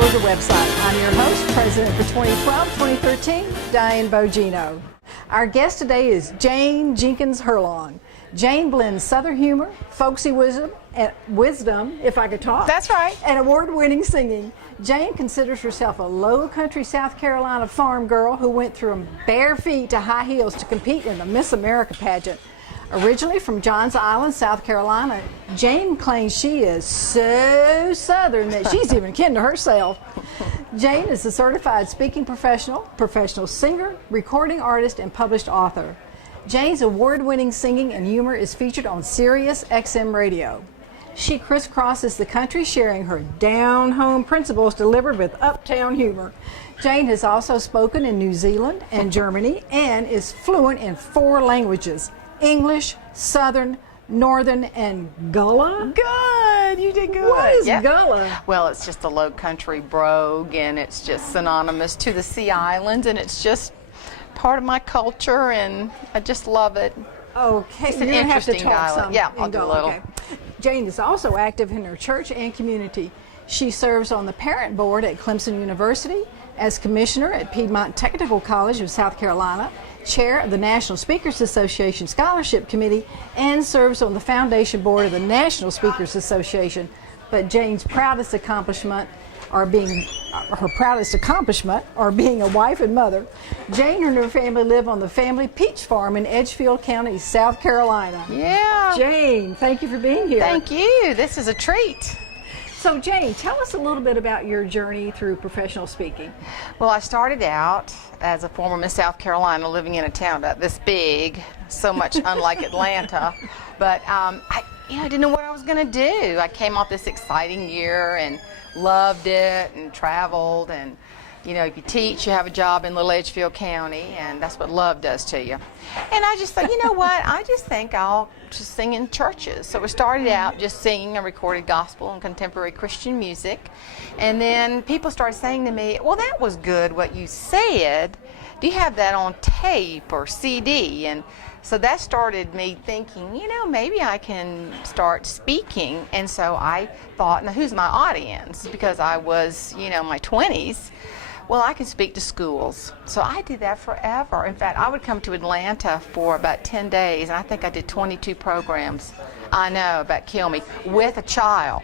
Georgia website. I'm your host, President for 2012-2013, Diane Bogino. Our guest today is Jane Jenkins Herlong. Jane blends Southern humor, folksy wisdom, if I could talk. That's right. And award-winning singing. Jane considers herself a low-country South Carolina farm girl who went from bare feet to high heels to compete in the Miss America pageant. Originally from Johns Island, South Carolina, Jane claims she is so Southern that she's even kin to herself. Jane is a certified speaking professional, professional singer, recording artist, and published author. Jane's award-winning singing and humor is featured on Sirius XM Radio. She crisscrosses the country sharing her down-home principles delivered with uptown humor. Jane has also spoken in New Zealand and Germany and is fluent in 4 languages: English, Southern, Northern, and Gullah. Good, you did good. What is Gullah? Well, it's just a low country brogue, and it's just synonymous to the Sea Islands, and it's just part of my culture, and I just love it. Okay, It's so an you're gonna have to interesting talk dialect. some Yeah, in I'll do a Gullah. little. Okay. Jane is also active in her church and community. She serves on the parent board at Clemson University, as commissioner at Piedmont Technical College of South Carolina, chair of the National Speakers Association Scholarship Committee, and serves on the foundation board of the National Speakers Association. But Jane's proudest accomplishment are being a wife and mother. Jane and her family live on the family peach farm in Edgefield County, South Carolina. Yeah. Jane, thank you for being here. Thank you. This is a treat. So Jane, tell us a little bit about your journey through professional speaking. Well, I started out as a former Miss South Carolina, living in a town about this big, so much unlike Atlanta. But I didn't know what I was going to do. I came off this exciting year and loved it and traveled. And, you know, if you teach, you have a job in Little Edgefield County, and that's what love does to you. And I just thought, you know what, I just think I'll just sing in churches. So we started out just singing and recorded gospel and contemporary Christian music. And then people started saying to me, well, that was good what you said. Do you have that on tape or CD? And so that started me thinking, you know, maybe I can start speaking. And so I thought, now who's my audience? Because I was, you know, in my 20s. Well, I can speak to schools. So I did that forever. In fact, I would come to Atlanta for about 10 days, and I think I did 22 programs. I know, about kill me, with a child,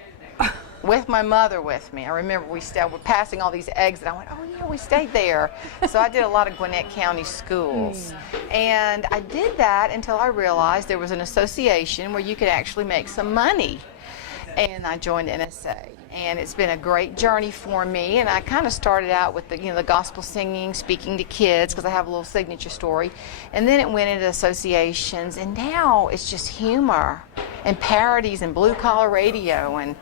with my mother with me. I remember we were passing all these eggs, and I went, oh, yeah, we stayed there. So I did a lot of Gwinnett County schools. And I did that until I realized there was an association where you could actually make some money. And I joined NSA. And it's been a great journey for me. And I kind of started out with the gospel singing, speaking to kids, because I have a little signature story. And then it went into associations, and now it's just humor and parodies and blue collar radio and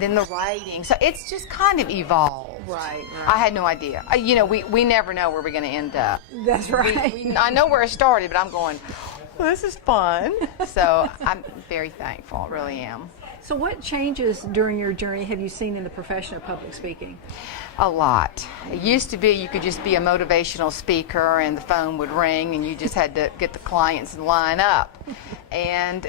then the writing. So it's just kind of evolved. Right. I had no idea. We never know where we're going to end up. That's right. I know where it started, but I'm going, well, this is fun. So I'm very thankful, I really am. So what changes during your journey have you seen in the profession of public speaking? A lot. It used to be you could just be a motivational speaker and the phone would ring and you just had to get the clients and line up. And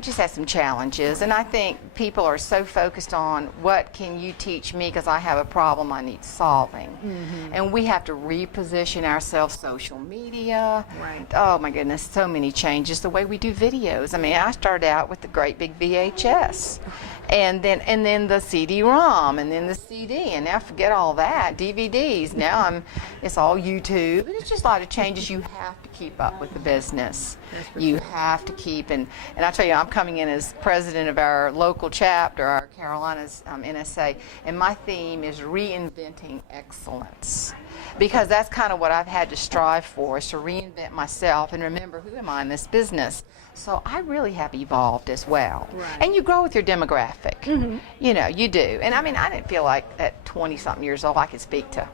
just had some challenges. And I think people are so focused on what can you teach me because I have a problem I need solving. Mm-hmm. And we have to reposition ourselves, social media. Right. Oh my goodness, so many changes. The way we do videos. I mean, I started out with the great big VHS. And then the CD-ROM, and then the CD, and now forget all that, DVDs. Now it's all YouTube. It's just a lot of changes. You have to keep up with the business. You have to keep, and I tell you, I'm coming in as president of our local chapter, our Carolinas NSA, and my theme is reinventing excellence. Because that's kind of what I've had to strive for, is to reinvent myself and remember, who am I in this business? So I really have evolved as well. Right. And you grow with your demographic. Mm-hmm. You know, you do. And I mean, I didn't feel like at 20-something years old I could speak to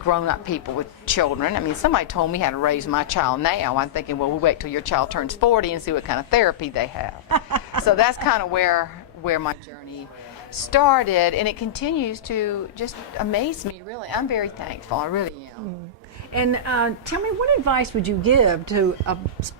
grown-up people with children. I mean, somebody told me how to raise my child now. I'm thinking, well, we'll wait till your child turns 40 and see what kind of therapy they have. So that's kind of where my journey started, and it continues to just amaze me, really. I'm very thankful. I really am. Mm. And tell me, what advice would you give to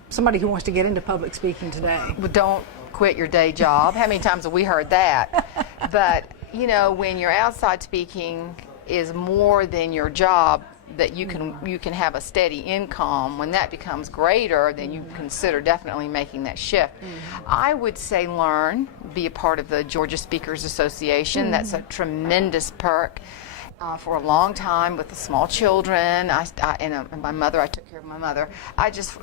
somebody who wants to get into public speaking today? Well, don't quit your day job. How many times have we heard that? But you know, when you're outside speaking is more than your job, that you can have a steady income. When that becomes greater, then you consider definitely making that shift. I would say learn, be a part of the Georgia Speakers Association. That's a tremendous perk. For a long time with the small children, and my mother, I took care of my mother. I just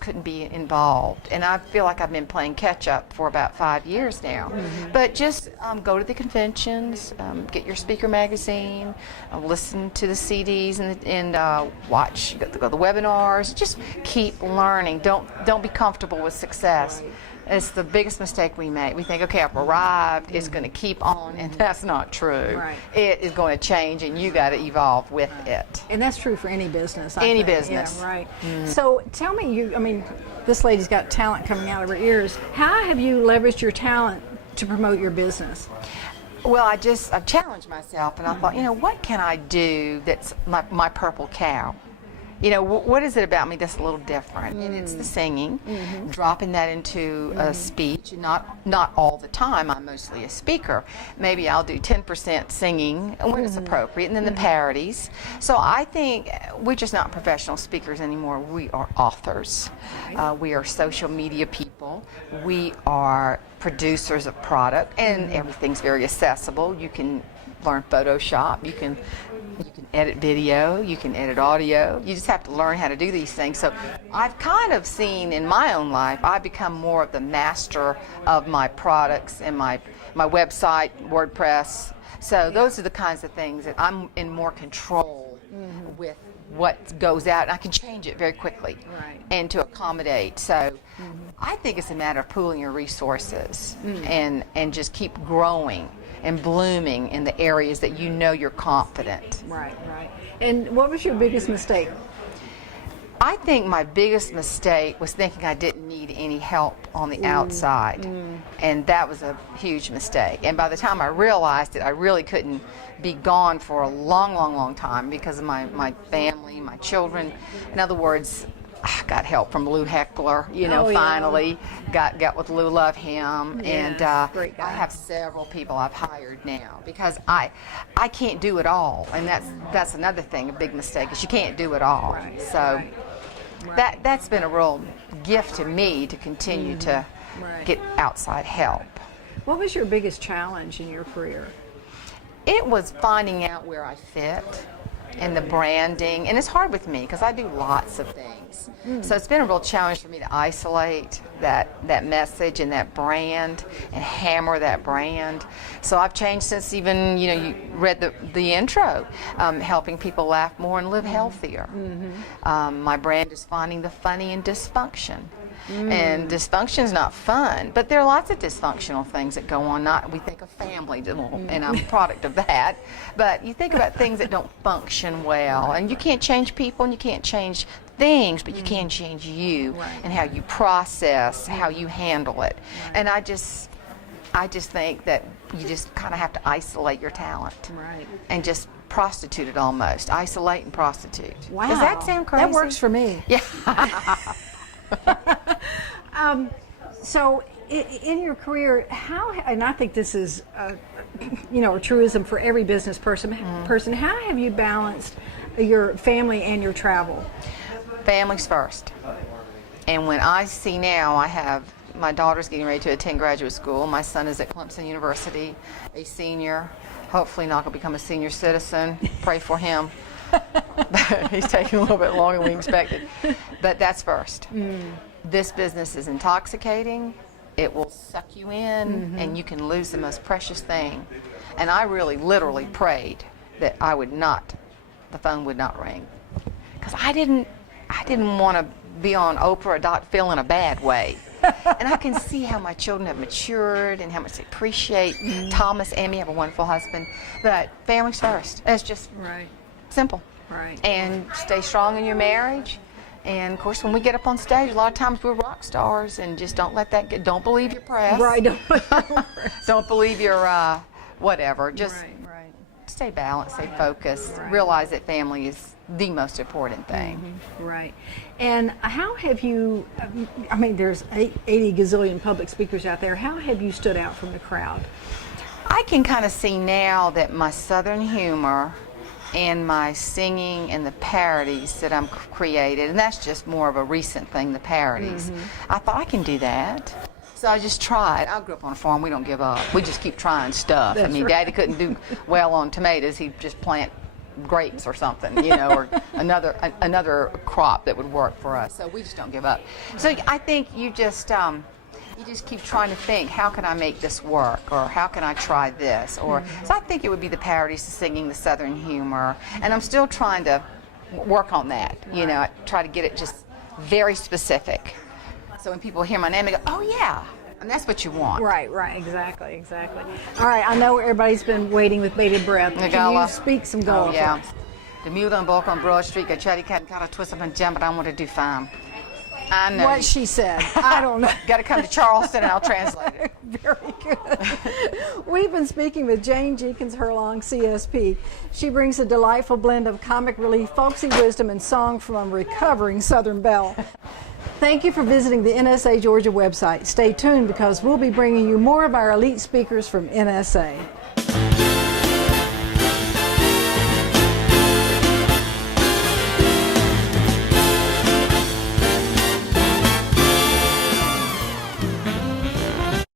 couldn't be involved, and I feel like I've been playing catch up for about 5 years now. But just go to the conventions, get your speaker magazine, listen to the CDs, and watch, go to the webinars. Just keep learning. Don't be comfortable with success. It's the biggest mistake we make. We think, okay, I've arrived, it's going to keep on, and that's not true. Right. It is going to change, and you got to evolve with it. And that's true for any business. Any think. business. Yeah, right. So tell me, this lady's got talent coming out of her ears. How have you leveraged your talent to promote your business? Well, I challenged myself, and I thought, what can I do that's my purple cow? What is it about me that's a little different? And it's the singing, dropping that into a speech. Not all the time. I'm mostly a speaker. Maybe I'll do 10% singing when it's appropriate, and then the parodies. So I think we're just not professional speakers anymore. We are authors. We are social media people. We are producers of product, and everything's very accessible. You can learn Photoshop. You can edit video, you can edit audio. You just have to learn how to do these things. So I've kind of seen in my own life, I've become more of the master of my products and my website, WordPress. So those are the kinds of things that I'm in more control with what goes out, and I can change it very quickly and to accommodate. So I think it's a matter of pooling your resources and just keep growing and blooming in the areas that you're confident. Right. And what was your biggest mistake? I think my biggest mistake was thinking I didn't need any help on the outside. And that was a huge mistake. And by the time I realized it, I really couldn't be gone for a long time because of my family, my children. In other words, I got help from Lou Heckler, finally got with Lou, love him, and I have several people I've hired now because I can't do it all, and that's another thing, a big mistake, is you can't do it all. That's been a real gift to me to continue to get outside help. What was your biggest challenge in your career? It was finding out where I fit. And the branding, and it's hard with me because I do lots of things. So it's been a real challenge for me to isolate that message and that brand and hammer that brand. So I've changed since even, you read the intro, helping people laugh more and live healthier. My brand is finding the funny in dysfunction. And dysfunction is not fun, but there are lots of dysfunctional things that go on. We think of family, and I'm a product of that, but you think about things that don't function well, and you can't change people and you can't change things, but you can change you and how you process, how you handle it. And I just think that you just kind of have to isolate your talent and just prostitute it almost. Isolate and prostitute. Wow. Does that sound crazy? That works for me. Yeah. So in your career, and I think this is a truism for every business person, how have you balanced your family and your travel? Family's first. And when I see now, I have my daughter's getting ready to attend graduate school. My son is at Clemson University, a senior, hopefully not going to become a senior citizen. Pray for him. He's taking a little bit longer than we expected. But that's first. This business is intoxicating. It will suck you in, and you can lose the most precious thing. And I really, literally prayed that the phone would not ring. Because I didn't want to be on Oprah or Dr. Phil in a bad way. And I can see how my children have matured and how much they appreciate Thomas and me. I have a wonderful husband. But family's first. It's just simple. And stay strong in your marriage. And of course, when we get up on stage, a lot of times we're rock stars, and just don't let that don't believe your press. Don't believe your whatever. Just stay balanced, stay focused. Realize that family is the most important thing. And how have you, there's 80 gazillion public speakers out there. How have you stood out from the crowd? I can kind of see now that my Southern humor and my singing and the parodies that I'm created, and that's just more of a recent thing, the parodies. I thought I can do that. So I just tried. I grew up on a farm. We don't give up. We just keep trying stuff. That's I mean, right. Daddy couldn't do well on tomatoes. He'd just plant grapes or something, you know, or another crop that would work for us. So we just don't give up. So I think you just keep trying to think, how can I make this work, or how can I try this, or so I think it would be the parodies, the singing, the Southern humor, and I'm still trying to work on that. You know, I try to get it just very specific. So when people hear my name, they go, "Oh yeah," and that's what you want. Right, exactly. All right, I know everybody's been waiting with bated breath. Can you speak some Gullah? Oh yeah. The mule on bulk on Broad Street, got chatty cat and got a twist up and jump, but I want to do fine. I know. What she said. I don't know. Got to come to Charleston and I'll translate it. Very good. We've been speaking with Jane Jenkins Herlong, CSP. She brings a delightful blend of comic relief, folksy wisdom, and song from a recovering Southern belle. Thank you for visiting the NSA Georgia website. Stay tuned because we'll be bringing you more of our elite speakers from NSA.